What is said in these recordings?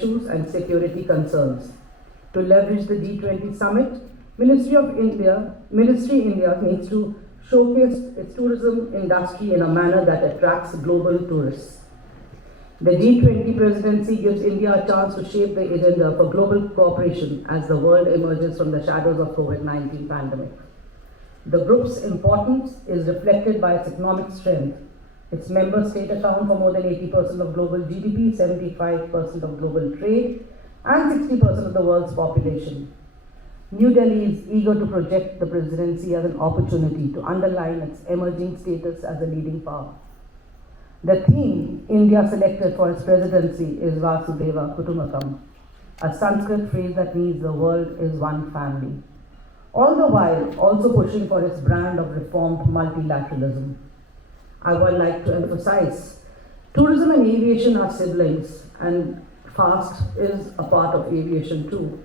issues and security concerns. To leverage the G20 summit, Ministry India needs to showcase its tourism industry in a manner that attracts global tourists. The G20 presidency gives India a chance to shape the agenda for global cooperation as the world emerges from the shadows of COVID-19 pandemic. The group's importance is reflected by its economic strength. Its member states account for more than 80% of global GDP, 75% of global trade, and 60% of the world's population. New Delhi is eager to project the presidency as an opportunity to underline its emerging status as a leading power. The theme India selected for its presidency is Vasudhaiva Kutumbakam, a Sanskrit phrase that means the world is one family, all the while also pushing for its brand of reformed multilateralism. I would like to emphasize, tourism and aviation are siblings, and FAST is a part of aviation too.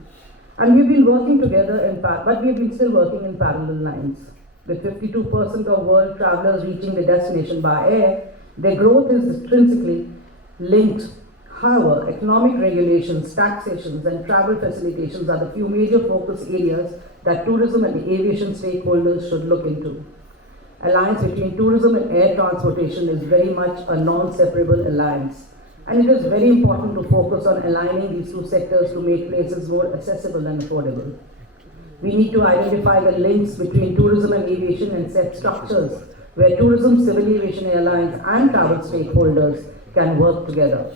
And we've been working together, but we've been still working in parallel lines. With 52% of world travelers reaching the destination by air, their growth is intrinsically linked. However, economic regulations, taxations, and travel facilitations are the few major focus areas that tourism and aviation stakeholders should look into. Alliance between tourism and air transportation is very much a non-separable alliance. And it is very important to focus on aligning these two sectors to make places more accessible and affordable. We need to identify the links between tourism and aviation and set structures where tourism, civil aviation airlines, and travel stakeholders can work together.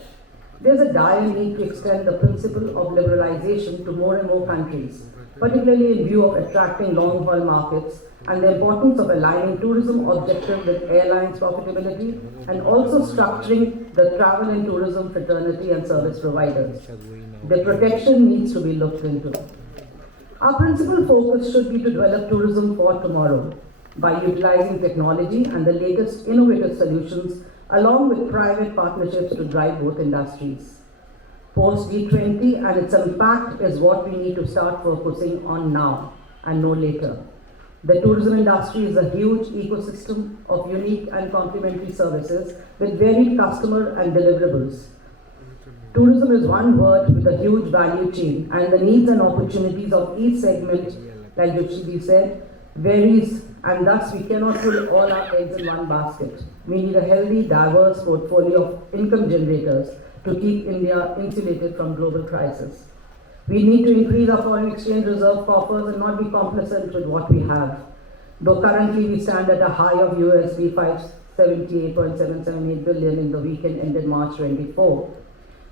There's a dire need to extend the principle of liberalization to more and more countries, particularly in view of attracting long-haul markets and the importance of aligning tourism objectives with airlines profitability and also structuring the travel and tourism fraternity and service providers. The protection needs to be looked into. Our principal focus should be to develop tourism for tomorrow by utilizing technology and the latest innovative solutions along with private partnerships to drive both industries. Post G20 and its impact is what we need to start focusing on now and no later. The tourism industry is a huge ecosystem of unique and complementary services with varied customer and deliverables. Tourism is one word with a huge value chain, and the needs and opportunities of each segment, like Jyoti said, varies, and thus we cannot put all our eggs in one basket. We need a healthy, diverse portfolio of income generators to keep India insulated from global crisis. We need to increase our foreign exchange reserve coffers and not be complacent with what we have. Though currently we stand at a high of USD 578.778 billion in the weekend ended March 24,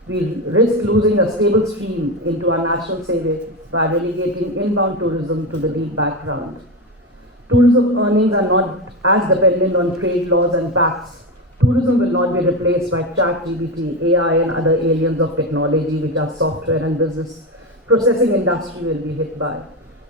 we risk losing a stable stream into our national savings by relegating inbound tourism to the deep background. Tourism earnings are not as dependent on trade laws and pacts. Tourism will not be replaced by ChatGPT, AI, and other aliens of technology which our software and business processing industry will be hit by.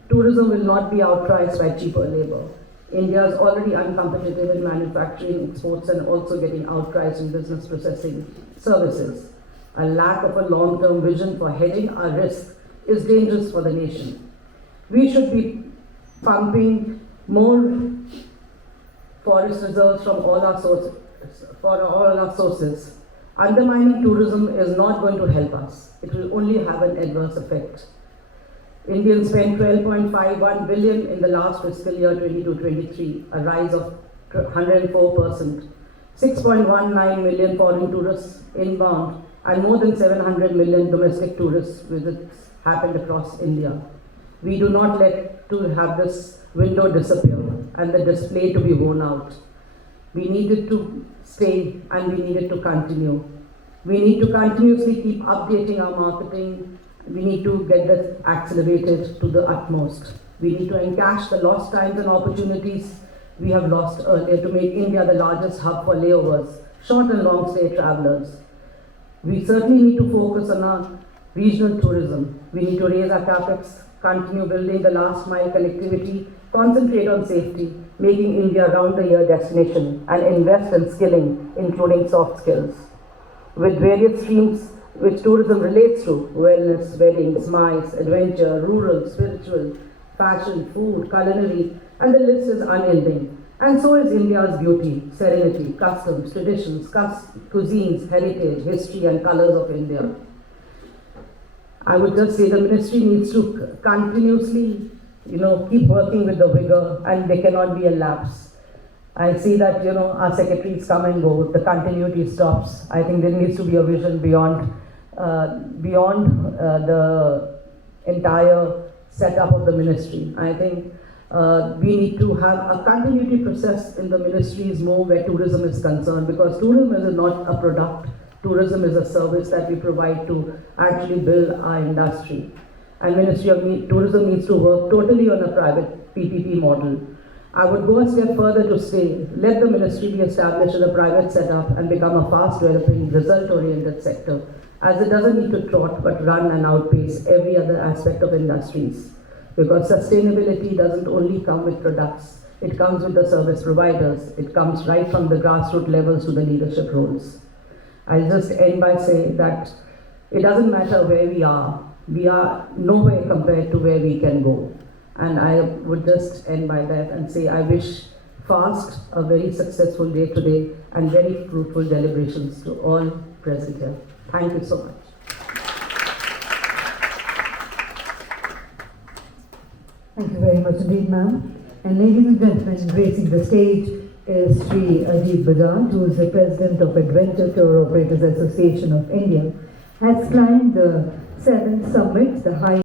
Tourism will not be outpriced by cheaper labor. India is already uncompetitive in manufacturing, exports, and also getting outpriced in business processing services. A lack of a long-term vision for hedging our risk is dangerous for the nation. We should be pumping more forest reserves from all our sources. Undermining tourism is not going to help us. It will only have an adverse effect. Indians spent 12.51 billion in the last fiscal year 22-23, a rise of 104%. 6.19 million foreign tourists inbound and more than 700 million domestic tourist visits happened across India. We do not let to have this window disappear and the display to be worn out. We needed to stay and we needed to continue. We need to continuously keep updating our marketing. We need to get this accelerated to the utmost. We need to encash the lost times and opportunities we have lost earlier to make India the largest hub for layovers, short and long stay travelers. We certainly need to focus on our regional tourism. We need to raise our capex, continue building the last mile connectivity, concentrate on safety, making India a round-the-year destination, and invest in skilling, including soft skills. With various streams which tourism relates to, wellness, weddings, MICE, adventure, rural, spiritual, fashion, food, culinary, and the list is unending. And so is India's beauty, serenity, customs, traditions, cuisines, heritage, history, and colors of India. I would just say the ministry needs to continuously, keep working with the vigor, and there cannot be a lapse. I see that, our secretaries come and go, the continuity stops. I think there needs to be a vision beyond the entire setup of the ministry. I think we need to have a continuity process in the ministries more where tourism is concerned, because tourism is not a product, tourism is a service that we provide to actually build our industry. And Ministry of Tourism needs to work totally on a private PPP model. I would go a step further to say, let the ministry be established as a private setup and become a fast developing, result-oriented sector, as it doesn't need to trot but run and outpace every other aspect of industries. Because sustainability doesn't only come with products, it comes with the service providers, it comes right from the grassroots levels to the leadership roles. I'll just end by saying that it doesn't matter where we are nowhere compared to where we can go. And I would just end by that and say I wish fast a very successful day today and very fruitful deliberations to all present here. Thank you so much. Thank you very much indeed, ma'am. And ladies and gentlemen, gracing the stage is Sri Ajit Bajaj, who is the President of Adventure Tour Operators Association of India, has climbed the 7th summit, the high